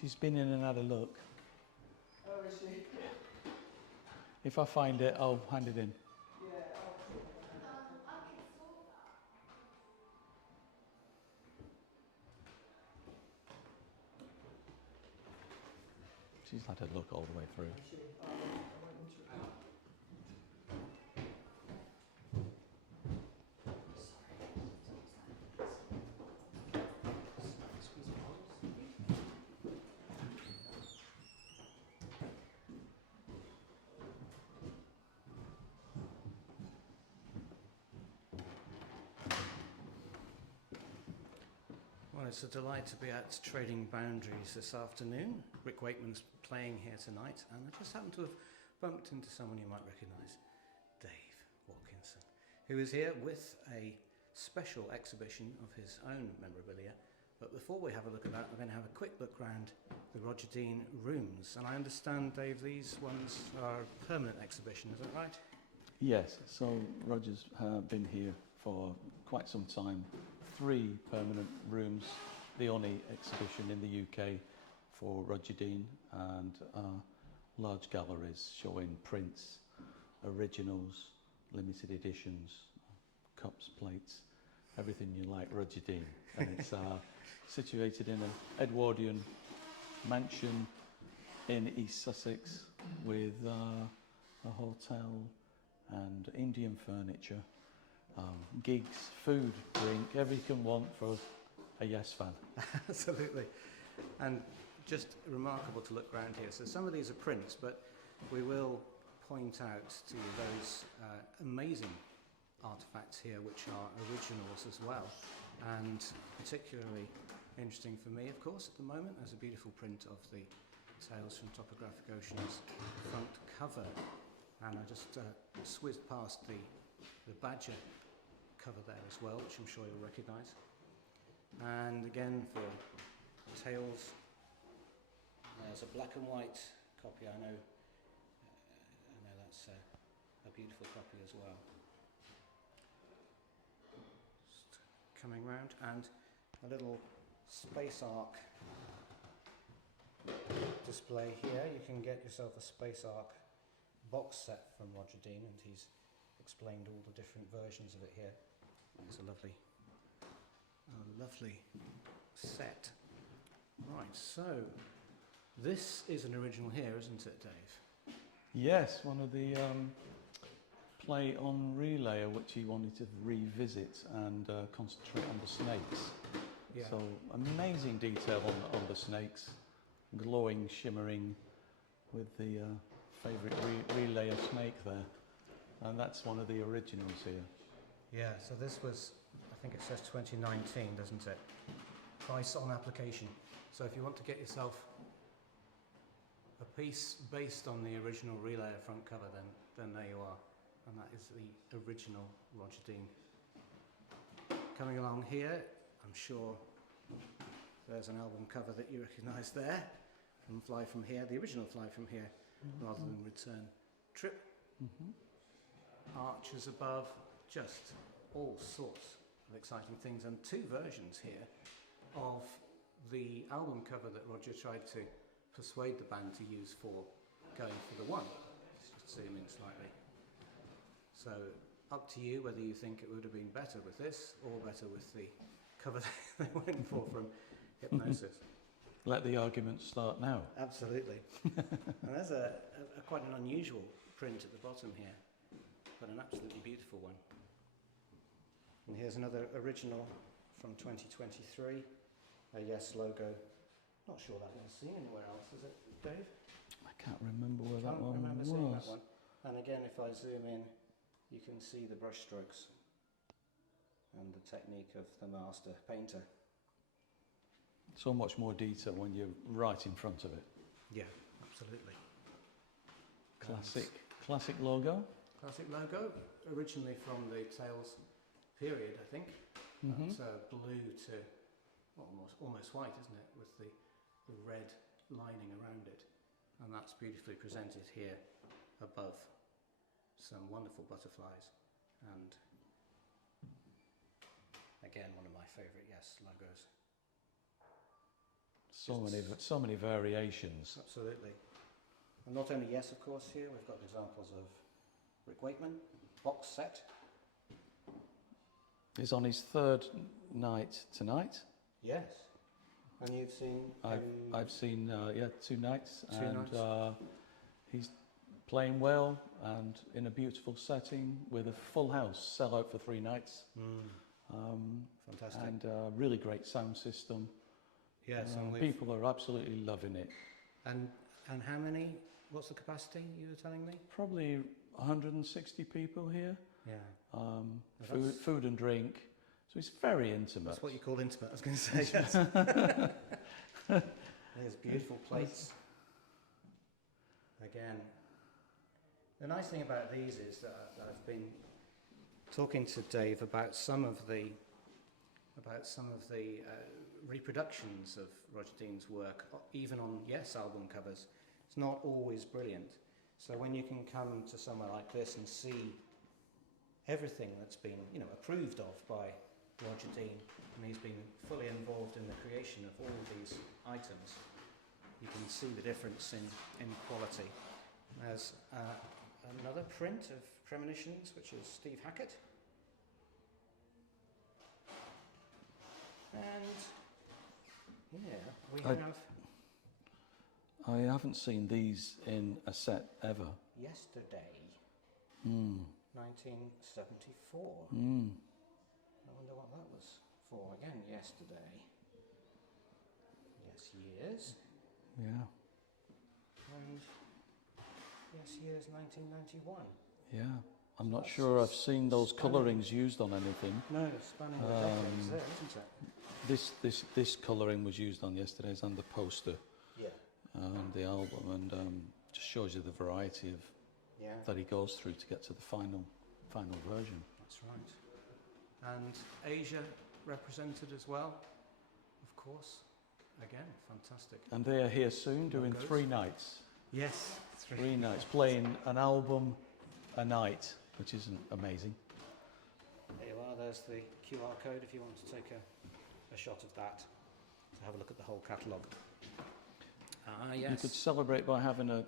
She's been in and had a look. Oh, is she? If I find it, I'll hand it in. Yeah. She's had a look all the way through. Well, it's a delight to be at Trading Boundaries this afternoon. Rick Wakeman's playing here tonight, and I just happened to have bumped into someone you might recognise, Dave Watkinson, who is here with a special exhibition of his own memorabilia. But before we have a look at that, we're going to have a quick look round the Roger Dean rooms. And I understand, Dave, these ones are a permanent exhibition, is that right? Yes, so Roger's been here for quite some time. 3 permanent rooms, the only exhibition in the UK for Roger Dean, and large galleries showing prints, originals, limited editions, cups, plates, everything you like Roger Dean. And it's situated in an Edwardian mansion in East Sussex with a hotel and Indian furniture, gigs, food, drink, everything you can want for a Yes fan. Absolutely. And just remarkable to look around here. So some of these are prints, but we will point out to you those amazing artefacts here which are originals as well. And particularly interesting for me, of course, at the moment, there's a beautiful print of the Tales from Topographic Oceans front cover. And I just whizzed past the Badger cover there as well, which I'm sure you'll recognise. And again for Tales, there's a black and white copy. I know that's a beautiful copy as well. Just coming round, and a little Space Ark display here. You can get yourself a Space Ark box set from Roger Dean, and he's explained all the different versions of it here. It's a lovely set. Right, so this is an original here, isn't it, Dave? Yes, one of the play on Relayer, which he wanted to revisit and concentrate on the snakes. Yeah. So amazing detail on the snakes, glowing, shimmering, with the favourite Relayer snake there. And that's one of the originals here. Yeah, so this was, I think it says 2019, doesn't it? Price on application. So if you want to get yourself a piece based on the original Relayer front cover, then there you are. And that is the original Roger Dean. Coming along here, I'm sure there's an album cover that you recognise there, from Fly From Here, the original Fly From Here, rather than Return Trip. Arches above, just all sorts of exciting things, and 2 versions here of the album cover that Roger tried to persuade the band to use for going for the one. Let's just zoom in slightly. So up to you whether you think it would have been better with this or better with the cover they went for from Hypnosis. Let the argument start now. Absolutely. And there's a quite an unusual print at the bottom here, but an absolutely beautiful one. And here's another original from 2023, a Yes logo. Not sure that one's seen anywhere else, is it, Dave? I can't remember where that Can't one remember was. seeing that one. And again, if I zoom in, you can see the brush strokes and the technique of the master painter. So much more detail when you're right in front of it. Yeah, absolutely. Classic logo. Classic logo, originally from the Tales period, I think. That's blue to almost white, isn't it, with the red lining around it. And that's beautifully presented here above. Some wonderful butterflies, and again, one of my favourite Yes logos. So many variations. Absolutely. And not only Yes, of course, here we've got examples of Rick Wakeman, box set. He's on his third night tonight. Yes. And you've seen I've seen 2 nights, Two and nights. he's playing well and in a beautiful setting with a full house, sell out for 3 nights. Fantastic. And really great sound system. Yes, and people are absolutely loving it. and how many? What's the capacity you were telling me? Probably 160 people here. Yeah. Food and drink. So it's very intimate. That's what you call intimate, I was going to say. Yes. There's beautiful plates. Again, the nice thing about these is that I've been talking to Dave about some of the reproductions of Roger Dean's work, even on Yes album covers. It's not always brilliant. So when you can come to somewhere like this and see everything that's been, approved of by Roger Dean, and he's been fully involved in the creation of all of these items, you can see the difference in quality. There's another print of Premonitions, which is Steve Hackett. And here we have I haven't seen these in a set ever. Yesterday, 1974. I wonder what that was for. Again, Yesterday. Yes, Years. Yeah. And Yes, Years 1991. Yeah. I'm not That's sure I've seen those stunning. colourings used on anything. No, spanning the decades there, isn't it? This colouring was used on Yesterday's and the poster Yeah. and the album, and just shows you the variety of Yeah, that he goes through to get to the final version. that's right. And Asia represented as well, of course. Again, fantastic. And they are here soon, doing Logos. 3 nights. Yes, 3 nights, playing an album a night, which isn't amazing. There you are, there's the QR code if you want to take a shot of that, to have a look at the whole catalogue. Ah, yes. You could celebrate by having I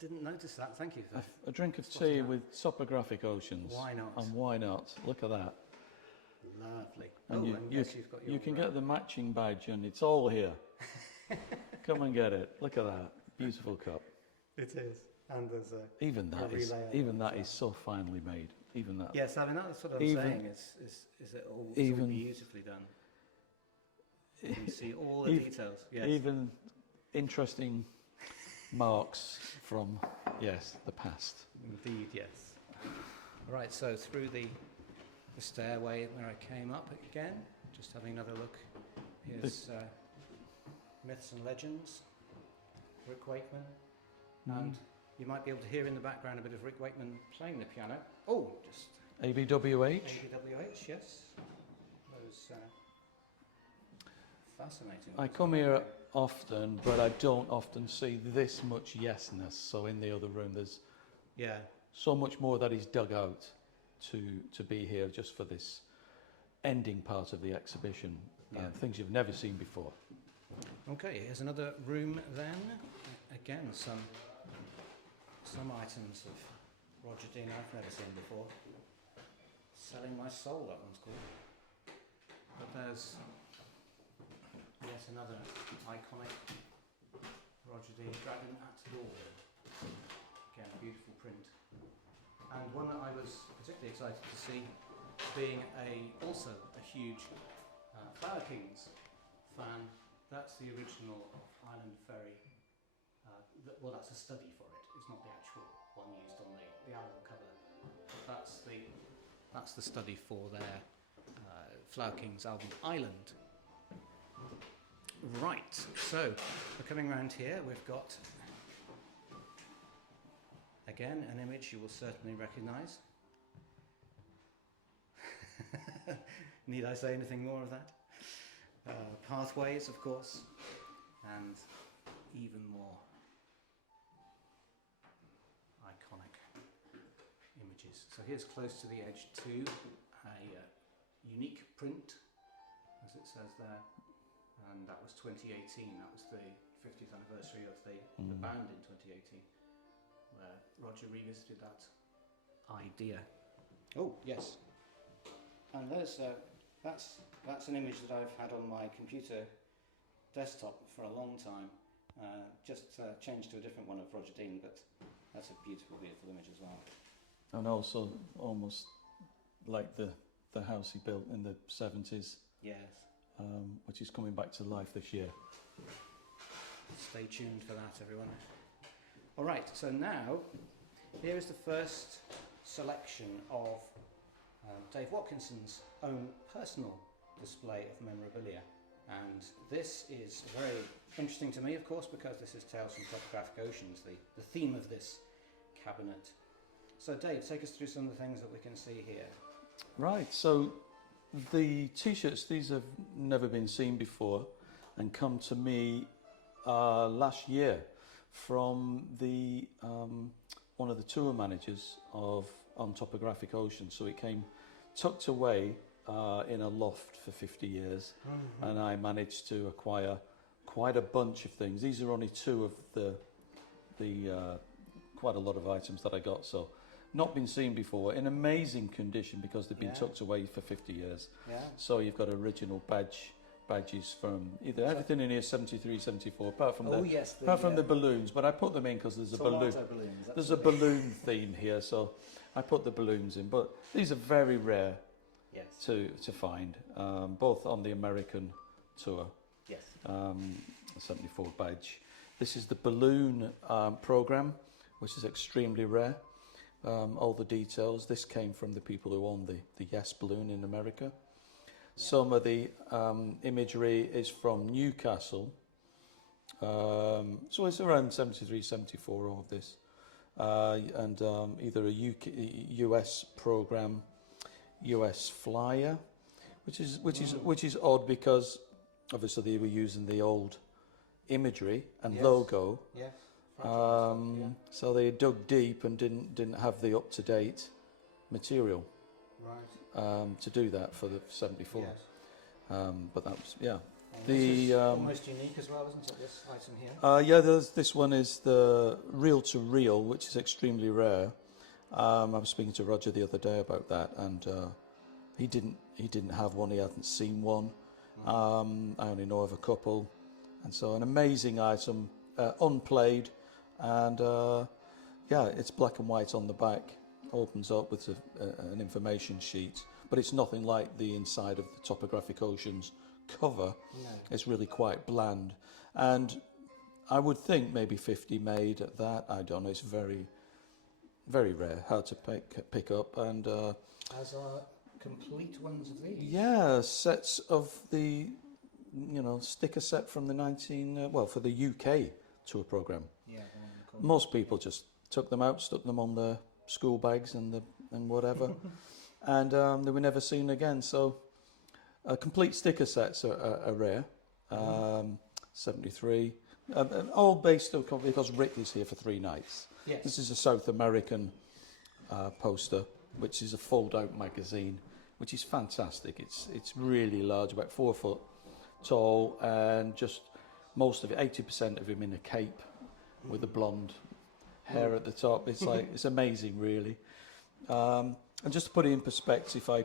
didn't notice that, thank you. a drink of Spotted tea that. with Topographic Oceans. Why not? And why not? Look at that. Lovely. And and yes, you've got your... you can get the matching badge, and it's all here. Come and get it. Look at that. Beautiful cup. It is. And there's a... Even that a is relay even on that is so finely made. Even that. Yes, I mean, that's what I'm Even- saying, is it all, it's all even- beautifully done. You can see all the Even- details. Yes. Even interesting marks from the past. Indeed, yes. Right, so through the stairway where I came up again, just having another look. Here's Myths and Legends, Rick Wakeman, and you might be able to hear in the background a bit of Rick Wakeman playing the piano. Oh, just ABWH. ABWH, yes. Those fascinating. I come here often, but I don't often see this much yesness. So in the other room, there's Yeah. so much more that he's dug out to be here just for this ending part of the exhibition. Yeah. Things you've never seen before. Okay, here's another room then. Again, some items of Roger Dean I've never seen before. Selling My Soul, that one's called. But there's, yes, another iconic Roger Dean Dragon at Dawn. Again, a beautiful print. And one that I was particularly excited to see, being also a huge Flower Kings fan. That's the original Island Ferry. That's a study for it. It's not the actual one used on the album cover. But that's the study for their Flower Kings album Island. Right. So we're coming round here. We've got again an image you will certainly recognise. Need I say anything more of that? Pathways, of course, and even more iconic images. So here's Close to the Edge 2, a unique print, as it says there, and that was 2018. That was the 50th anniversary of the band in 2018, where Roger revisited that idea. Oh yes, and that's an image that I've had on my computer desktop for a long time. Just changed to a different one of Roger Dean, but that's a beautiful, beautiful image as well. And also almost like the house he built in the 70s, Yes. which is coming back to life this year. Stay tuned for that, everyone. All right, so now here is the first selection of Dave Watkinson's own personal display of memorabilia. And this is very interesting to me, of course, because this is Tales from Topographic Oceans, the theme of this cabinet. So Dave, take us through some of the things that we can see here. Right, so the t-shirts, these have never been seen before and come to me last year from the one of the tour managers on Topographic Ocean. So it came tucked away in a loft for 50 years, and I managed to acquire quite a bunch of things. These are only two of the quite a lot of items that I got, so not been seen before, in amazing condition because they've been tucked away for 50 years. Yeah. So you've got original badges from everything in here 73, 74, apart from the balloons, but I put them in because there's a balloon. There's a balloon theme here, so I put the balloons in. But these are very rare. Yes. To find, both on the American tour. Yes. 74 badge. This is the balloon program, which is extremely rare. All the details. This came from the people who own the Yes balloon in America. Some of the imagery is from Newcastle. So it's around 73, 74, all of this. And either a US program, US flyer, which is odd because obviously they were using the old imagery and logo. Yeah. So they dug deep and didn't have the up to date material to do that for the 74. Yes. But that was And this is almost unique as well, isn't it? This item here. This one is the reel to reel, which is extremely rare. I was speaking to Roger the other day about that, and he didn't have one. He hadn't seen one. I only know of a couple, and so an amazing item, unplayed, and it's black and white on the back. Opens up with an information sheet, but it's nothing like the inside of the Topographic Oceans cover. No. It's really quite bland, and I would think maybe 50 made at that. I don't know. It's very, very rare, hard to pick up, and as are complete ones of these. yeah, sets of the sticker set from the for the UK tour program. Yeah. Most people just took them out, stuck them on their school bags and whatever, and they were never seen again. So complete sticker sets are rare. 73, all based on, because Rick is here for 3 nights. Yes. This is a South American poster, which is a fold-out magazine, which is fantastic. It's really large, about 4 foot tall, and just most of it, 80% of him in a cape with a blonde hair at the top. It's like it's amazing, really. And just to put it in perspective, I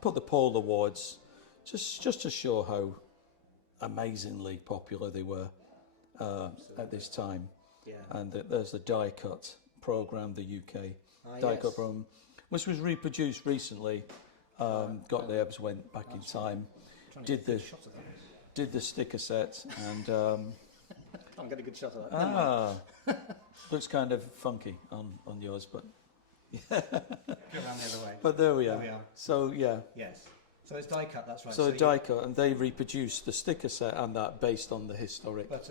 put the Paul Awards just to show how amazingly popular they were at this time. Yeah. And there's the die cut program, the UK die cut program, which was reproduced recently. Got the Ebbs, went back in time, did the sticker set, and I'm getting a good shot of that. looks kind of funky on yours, but Go around the other way. but there we There are. we are. So yeah. Yes. So it's die cut. That's right. So die cut, and they reproduced the sticker set and that based on the historic. But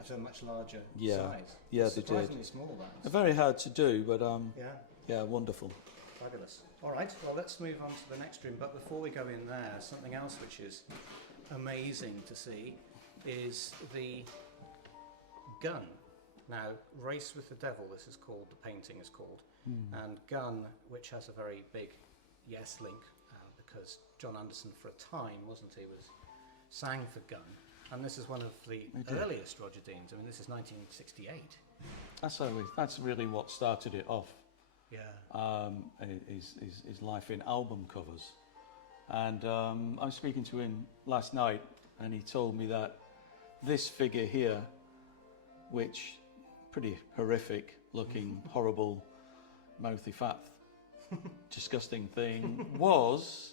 at a much larger Yeah. size. Yeah, It's they did. surprisingly small. That. Very hard to do, but Yeah. wonderful. Fabulous. All right, well, let's move on to the next room. But before we go in there, something else which is amazing to see is the gun. Now, Race with the Devil, this is called, the painting is called, and Gun, which has a very big Yes link, because John Anderson, for a time, wasn't he, sang for Gun. And this is one of the They did. earliest Roger Deans. I mean, this is 1968. That's really what started it off. Yeah. His life in album covers. And I was speaking to him last night, and he told me that this figure here, which pretty horrific looking, horrible, mouthy, fat, disgusting thing, was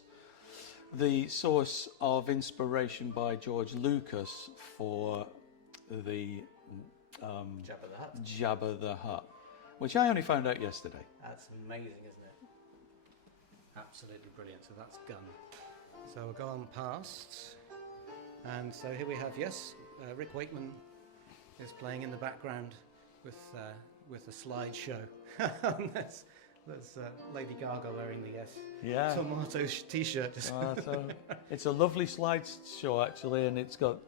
the source of inspiration by George Lucas for the Jabba the Hutt. Jabba the Hutt, which I only found out yesterday. That's amazing, isn't it? Absolutely brilliant. So that's Gun. So we'll go on past. And so here we have, Rick Wakeman is playing in the background with a slideshow. There's Lady Gaga wearing the Yeah. Tomato t-shirt. So it's a lovely slideshow actually, and it's got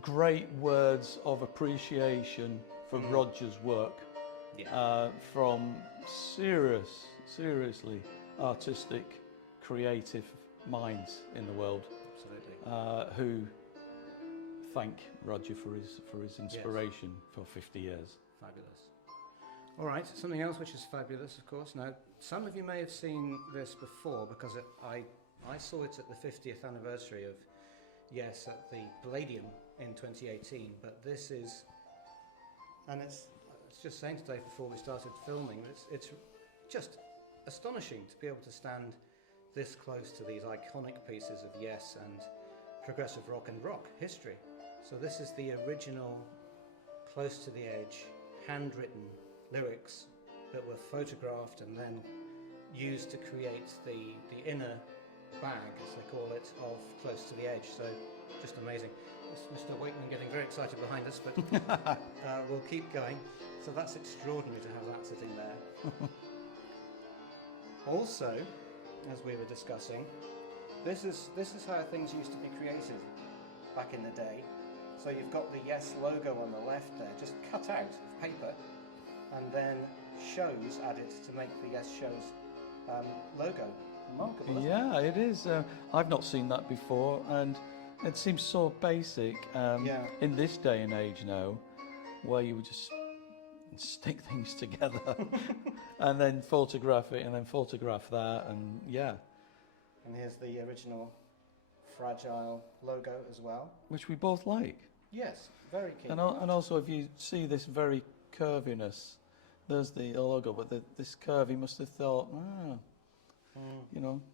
great words of appreciation for Roger's work from seriously artistic, creative minds in the world. Absolutely. Who thank Roger for his inspiration for 50 years. Fabulous. All right, something else which is fabulous, of course. Now, some of you may have seen this before because I saw it at the 50th anniversary of Yes at the Palladium in 2018. But this is, and I was just saying today before we started filming, it's just astonishing to be able to stand this close to these iconic pieces of Yes and progressive rock and rock history. So this is the original, close to the edge, handwritten lyrics that were photographed and then used to create the inner bag, as they call it, of Close to the Edge. So just amazing. It's Mr. Wakeman getting very excited behind us, but we'll keep going. So that's extraordinary to have that sitting there. Also, as we were discussing, this is how things used to be created back in the day. So you've got the Yes logo on the left there, just cut out of paper, and then shows added to make the Yes shows logo. Remarkable, isn't it? Yeah, it is. I've not seen that before, and it seems so basic in this day and age now, where you would just stick things together and then photograph it and then photograph that, and And here's the original fragile logo as well. which we both like. Yes, very keen. And also, if you see this very curviness, there's the logo, but this curve, he must have thought,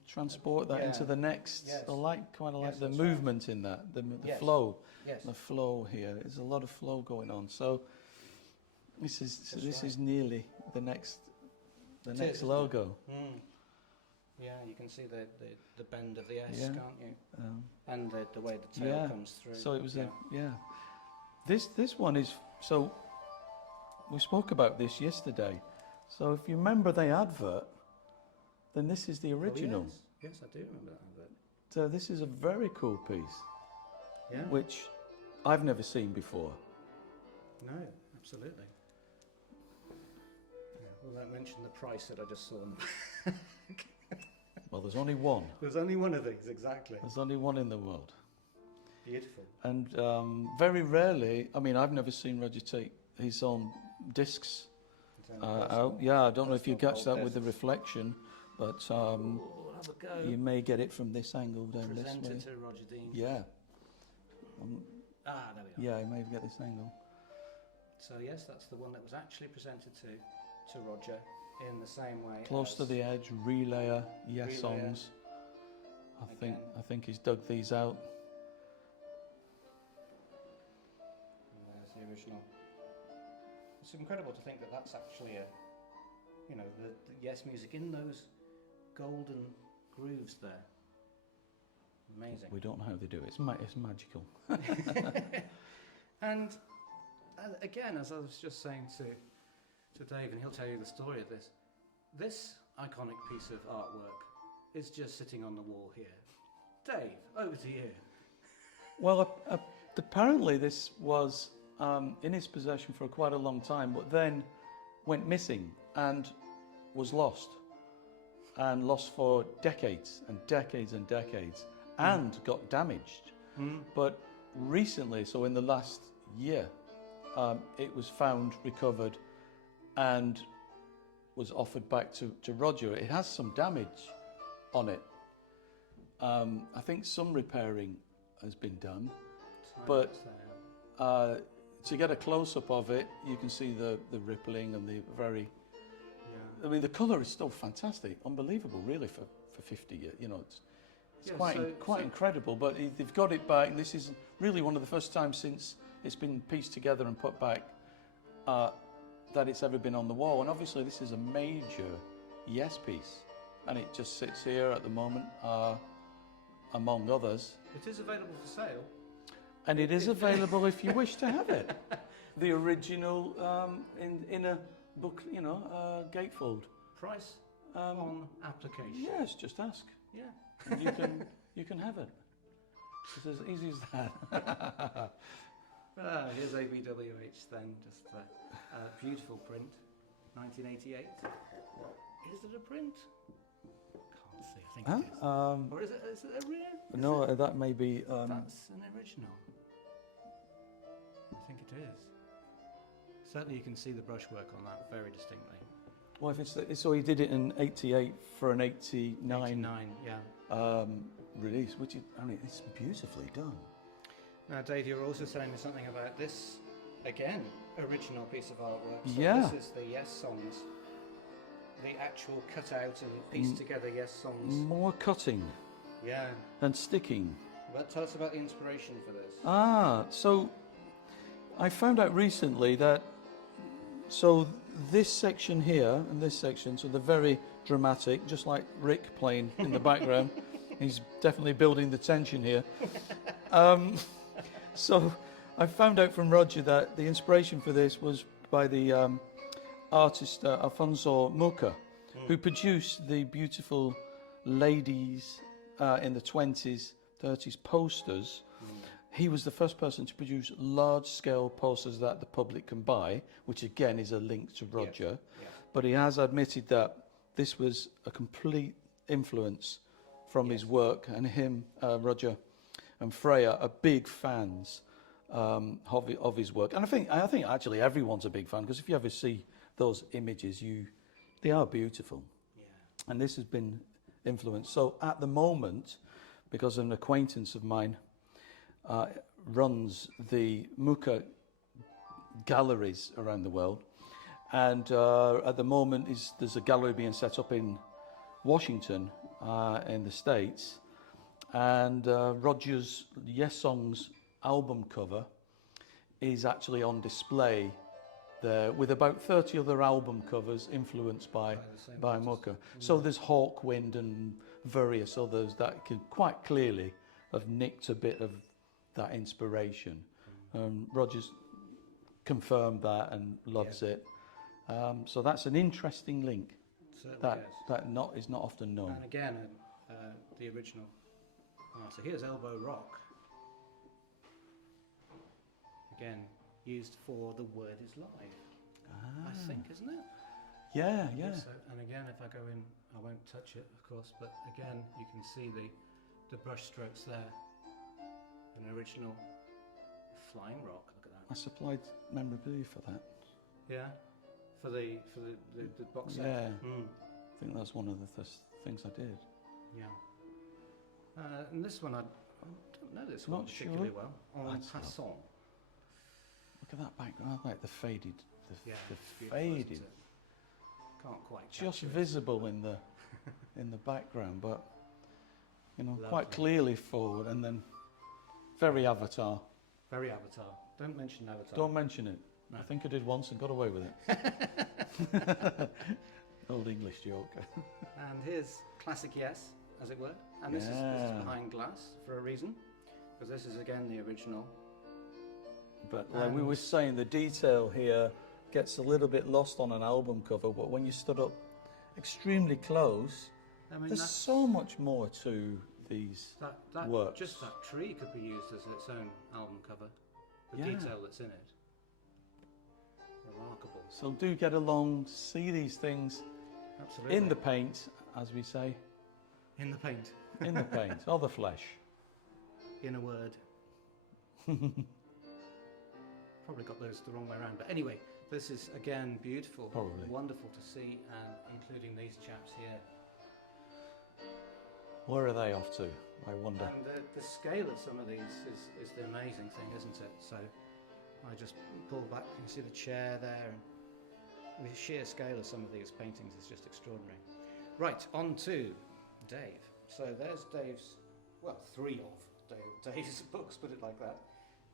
transport that into the next. Yes. I like the that's movement in that, the Yes. flow. Yes. The flow here. There's a lot of flow going on. So this That's is nearly the next It next is, logo. Yeah, you can see the bend of the S, Yeah. can't you? And the way the tail Yeah. comes through. So it was This one is so. We spoke about this yesterday. So if you remember the advert, then this is the original. Oh, yes, I do remember that advert. So this is a very cool piece, Yeah. which I've never seen before. No, absolutely. Yeah, well, that mentioned the price that I just saw. Well, there's only one. There's only one of these, exactly. There's only one in the world. Beautiful. And very rarely, I mean, I've never seen Roger take his own discs out. Yeah, I don't know if you catch that with the reflection, but We'll have a go. you may get it from this angle down this way. Presented to Roger Dean. Yeah. There we are. Yeah, you may get this angle. So yes, that's the one that was actually presented to Roger in the same way. Close to as- the edge, relayer, yes Relayer. songs. Again. I think he's dug these out. And there's the original. It's incredible to think that that's actually the Yes music in those golden grooves there. Amazing. We don't know how they do it. It's magical. And again, as I was just saying to Dave, and he'll tell you the story of this iconic piece of artwork is just sitting on the wall here. Dave, over to you. Well, apparently this was in his possession for quite a long time, but then went missing and was lost. And lost for decades and decades and decades, and got damaged. But recently, so in the last year, it was found, recovered, and was offered back to Roger. It has some damage on it. I think some repairing has been done, but to get a close-up of it, you can see the rippling and the very... I mean, the colour is still fantastic, unbelievable, really, for 50 years. You know, it's quite incredible. But they've got it back, and this is really one of the first times since it's been pieced together and put back that it's ever been on the wall. And obviously, this is a major Yes piece, and it just sits here at the moment, among others. It is available for sale. And it is available if you wish to have it. The original in a book, you know, gatefold. Price on application. Yes, just ask. Yeah. And you can have it. It's as easy as that. Here's ABWH then, just a beautiful print, 1988. Is it a print? Can't see, I think it is. Or is it a rear? No, that may be... That's an original. I think it is. Certainly you can see the brushwork on that very distinctly. Well, if it's so he did it in 88 for an 89 89, yeah. Release, which is, I mean, it's beautifully done. Now, Dave, you were also saying something about this, again, original piece of artwork. So Yeah. This is the Yes songs, the actual cut out and pieced together Yes songs. More cutting Yeah. and sticking. But tell us about the inspiration for this. So I found out recently that, so this section here and this section, so they're very dramatic, just like Rick playing in the background. He's definitely building the tension here. So I found out from Roger that the inspiration for this was by the artist Alfonso Mucha, who produced the beautiful ladies in the 20s, 30s posters. He was the first person to produce large-scale posters that the public can buy, which again is a link to Roger. Yes. Yeah. But he has admitted that this was a complete influence from his work, and him, Roger, and Freya are big fans of his work. And I think actually everyone's a big fan, because if you ever see those images, they are beautiful. Yeah. And this has been influenced. So at the moment, because an acquaintance of mine runs the Mucha galleries around the world, and at the moment there's a gallery being set up in Washington in the States, and Roger's Yes Songs album cover is actually on display there, with about 30 other album covers influenced by Mucha. So there's Hawkwind and various others that can quite clearly have nicked a bit of that inspiration. Roger's confirmed that and loves it. So that's an interesting link that is not often known. And again, the original. So here's Elbow Rock. Again, used for The Word Is Live. I think, isn't it? Yeah. So, and again, if I go in, I won't touch it, of course, but again, you can see the brush strokes there. An original Flying Rock. Look at that. I supplied memorabilia for that. Yeah, for the box set. Yeah, I think that's one of the things I did. Yeah. And this one, I don't know this one Not particularly sure. well. En That's passant. Look at that background, I like the faded, Yeah, the it's beautiful, isn't faded, it? Can't quite just capture it. visible in the background, but you know, Lovely. quite clearly forward, and then very Avatar. Very Avatar. Don't mention Avatar. Don't mention it. No. I think I did once and got away with it. Old English joke. And here's classic Yes, as it were. And this is behind glass for a reason, because this is again the original. But like we were saying, the detail here gets a little bit lost on an album cover, but when you stood up extremely close, I mean, there's so much more to these that works. Just that tree could be used as its own album cover. The Yeah. detail that's in it. Remarkable. So do get along, see these things Absolutely. in the paint, as we say, In the paint. in the paint, or the flesh. In a word. Probably got those the wrong way around. But anyway, this is again beautiful, Probably. wonderful to see, and including these chaps here. Where are they off to, I wonder? And the scale of some of these is the amazing thing, isn't it? So I just pull back, you can see the chair there, and the sheer scale of some of these paintings is just extraordinary. Right, on to Dave. So there's Dave's, well, three of Dave's books, put it like that,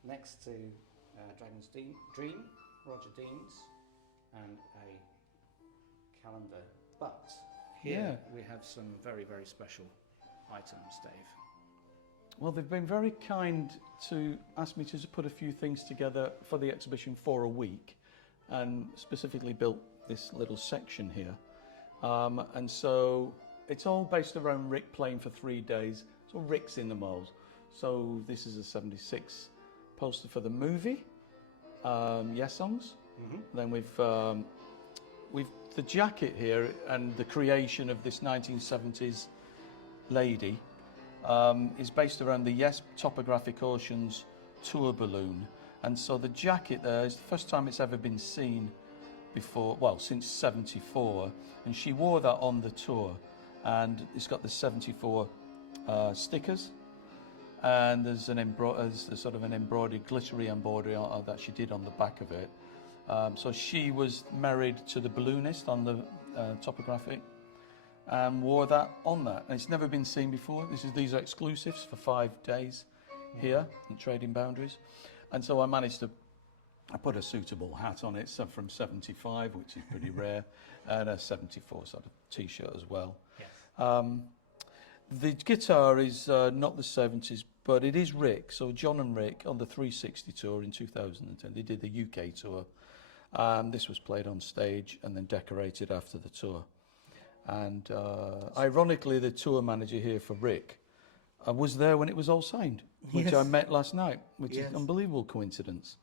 next to Dragon's Dream, Roger Dean's, and a calendar. But here we have some very, very special items, Dave. Well, they've been very kind to ask me to put a few things together for the exhibition for a week, and specifically built this little section here. And so it's all based around Rick playing for 3 days. So Rick's in the mold. So this is a 76 poster for the movie, Yes Songs. Then we've the jacket here and the creation of this 1970s lady is based around the Yes Topographic Oceans tour balloon. And so the jacket there is the first time it's ever been seen before, well, since 74. And she wore that on the tour. And it's got the 74 stickers. And there's sort of an embroidered, glittery embroidery that she did on the back of it. So she was married to the balloonist on the topographic and wore that on that. And it's never been seen before. These are exclusives for 5 days here at Trading Boundaries. And so I managed to put a suitable hat on it, so from 75, which is pretty rare, and a 74 sort of t-shirt as well. Yes. The guitar is not the 70s, but it is Rick. So John and Rick on the 360 tour in 2010, they did the UK tour. This was played on stage and then decorated after the tour. And ironically, the tour manager here for Rick was there when it was all signed, which I met last night, which is an unbelievable coincidence,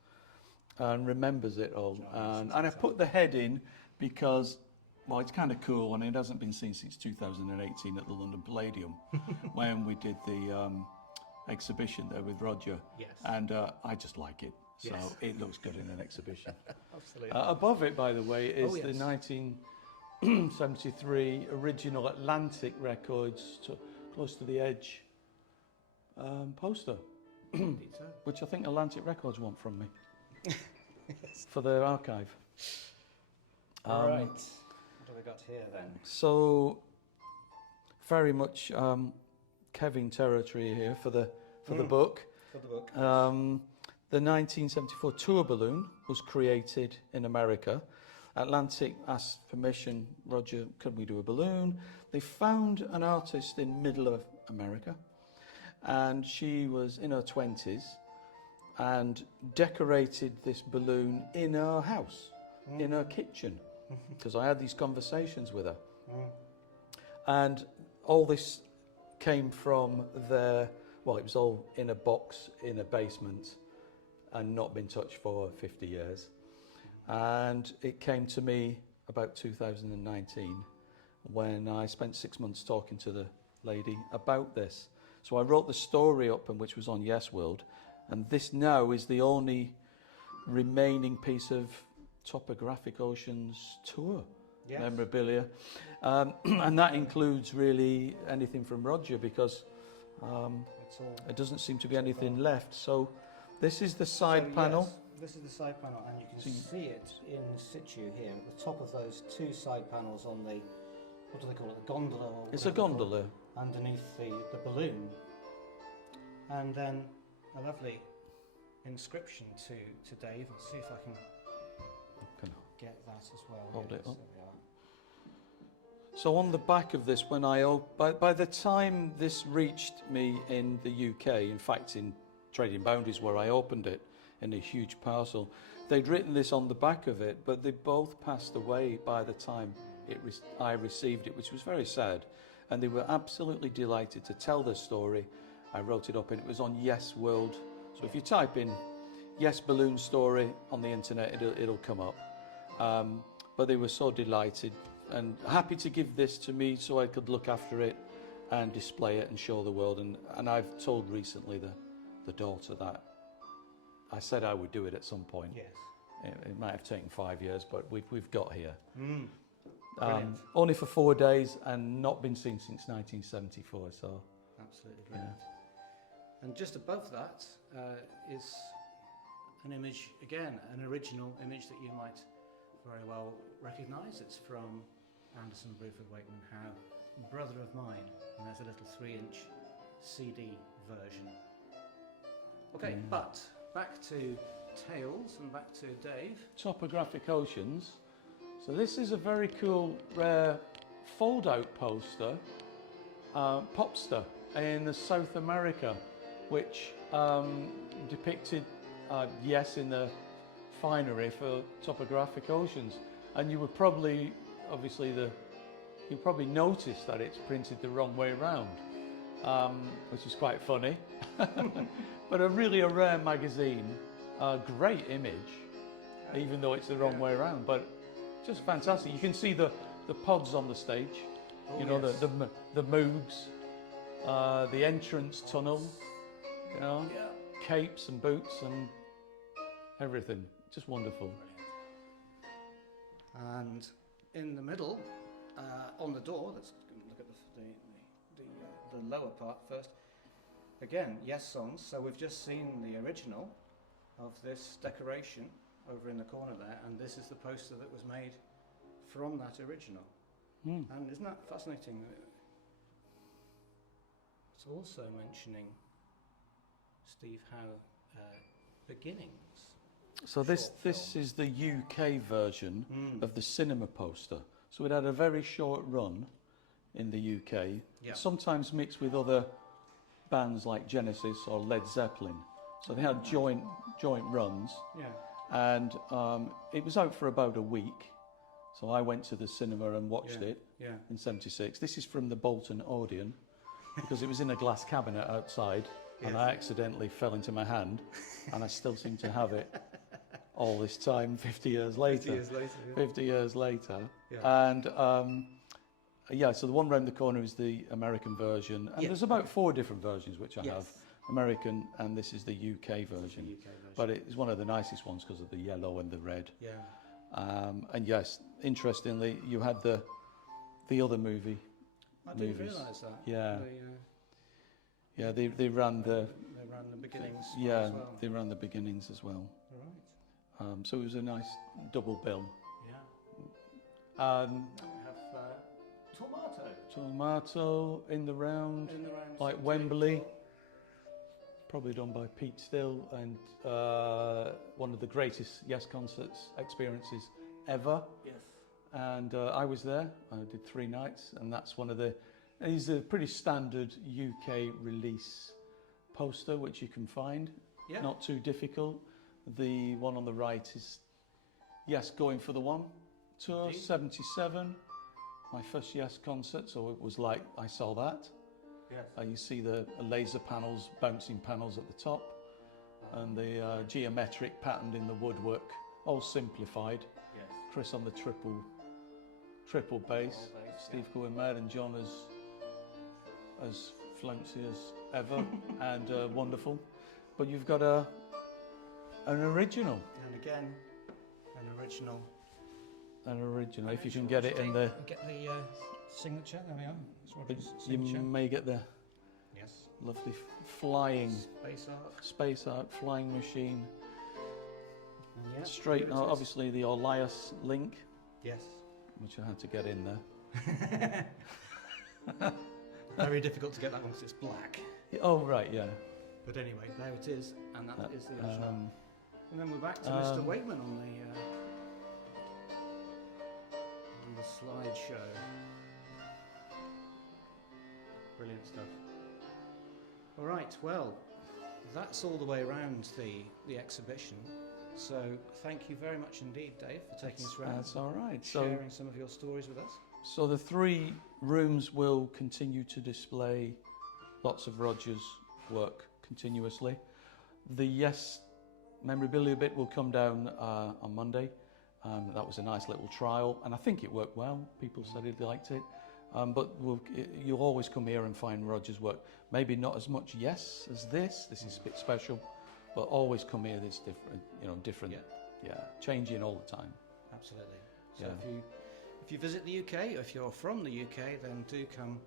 and remembers it all. And I put the head in because, well, it's kind of cool, and it hasn't been seen since 2018 at the London Palladium when we did the exhibition there with Roger. Yes. And I just like it. So Yes. it looks good in an exhibition. Absolutely. Above it, by the way, is Oh, yes. the 1973 original Atlantic Records, close to the edge poster, Indeed so. which I think Atlantic Records want from me for their archive. All right. What have we got here then? So very much Kevin territory here for the book. For the book. The 1974 tour balloon was created in America. Atlantic asked permission, Roger, could we do a balloon? They found an artist in middle of America, and she was in her 20s and decorated this balloon in her house, in her kitchen, because I had these conversations with her. And all this came from their, well, it was all in a box in a basement and not been touched for 50 years. And it came to me about 2019 when I spent 6 months talking to the lady about this. So I wrote the story up, and which was on Yes World, and this now is the only remaining piece of Topographic Oceans tour memorabilia. And that includes really anything from Roger, because there doesn't seem to be anything left. So this is the side panel. Yes, this is the side panel, and you can see it in situ here at the top of those two side panels on the, what do they call it, the gondola? Or It's a gondola. Underneath the balloon. And then a lovely inscription to Dave. Let's see if I can get that as well. Hold Here it is, up. there we are. So on the back of this, when by the time this reached me in the UK, in fact in Trading Boundaries where I opened it in a huge parcel, they'd written this on the back of it, but they both passed away by the time I received it, which was very sad. And they were absolutely delighted to tell their story. I wrote it up, and it was on Yes World. So if you type in Yes Balloon Story on the internet, it'll come up. But they were so delighted and happy to give this to me so I could look after it and display it and show the world. And I've told recently the daughter that I said I would do it at some point. Yes. It might have taken 5 years, but we've got here. Brilliant. Only for 4 days and not been seen since 1974. So Absolutely brilliant. And just above that is an image, again, an original image that you might very well recognise. It's from Anderson, Bruford, Wakeman Howe, Brother of Mine, and there's a little 3-inch CD version. Okay, but back to Tales and back to Dave. Topographic Oceans. So this is a very cool, rare fold-out poster, Popster in South America, which depicted Yes in the finery for Topographic Oceans. And you would probably, obviously, you probably notice that it's printed the wrong way around, which is quite funny. But a rare magazine, great image, even though it's the wrong way around. But just fantastic. You can see the pods on the stage, Oh, you know, yes. the Moogs, the entrance tunnel, you know, capes and boots and everything. Just wonderful. And in the middle, on the door, let's look at the lower part first. Again, Yes songs. So we've just seen the original of this decoration over in the corner there, and this is the poster that was made from that original. And isn't that fascinating? It's also mentioning Steve Howe beginnings. So this is the UK version of the cinema poster. So it had a very short run in the UK, sometimes mixed with other bands like Genesis or Led Zeppelin. So they had joint runs. Yeah. And it was out for about a week. So I went to the cinema and watched it in '76. This is from the Bolton Odeon, because it was in a glass cabinet outside, and I accidentally fell into my hand, and I still seem to have it all this time, 50 years later. 50 years later. 50 years later. Yeah. And so the one round the corner is the American version, and there's about 4 different versions which I have. American, and this is the UK version. But it's one of the nicest ones because of the yellow and the red. Yeah. And yes, interestingly, you had the other movie. I didn't movies. realise that. Yeah. They ran the They ran the beginnings. yeah as well. they ran the beginnings as well. Right. So it was a nice double bill. Yeah. We have Tomato in the round, in the round. like Wembley. Probably done by Pete Still, and one of the greatest Yes concerts experiences ever. Yes. And I was there. I did 3 nights, and that's one of the. It's a pretty standard UK release poster which you can find. Yeah. Not too difficult. The one on the right is Yes Going for the One tour, Indeed. 77. My first Yes concert, so it was like I saw that. Yes. You see the laser panels, bouncing panels at the top, and the geometric pattern in the woodwork, all simplified. Yes. Chris on the triple bass, Steve going mad, and John as flouncy as ever, and wonderful. But you've got an original. And again, an original. An original. If you can get it in the, Get the signature. There we are. It's Roger's you signature. may get the Yes. lovely flying Space art. space art flying machine. And yeah, Straight, here it is. obviously the Elias link, Yes. which I had to get in there. Very difficult to get that one because it's black. Oh right, yeah. But anyway, there it is, and that is the original. Um, And then we're back to Mr. Wakeman on the slideshow. Brilliant stuff. All right, well, that's all the way around the exhibition. So thank you very much indeed, Dave, for taking us around, That's all right. So, sharing some of your stories with us. so the 3 rooms will continue to display lots of Roger's work continuously. The Yes memorabilia bit will come down on Monday. That was a nice little trial, and I think it worked well. People said they liked it. But you'll always come here and find Roger's work. Maybe not as much Yes as this. This is a bit special. but always come here. It's different, you know, different. Yeah, changing all the time. Absolutely. So Yeah. if you visit the UK, or if you're from the UK, then do come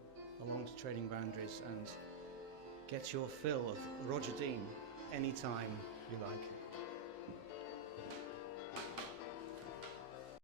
along to Trading Boundaries and get your fill of Roger Dean anytime you like.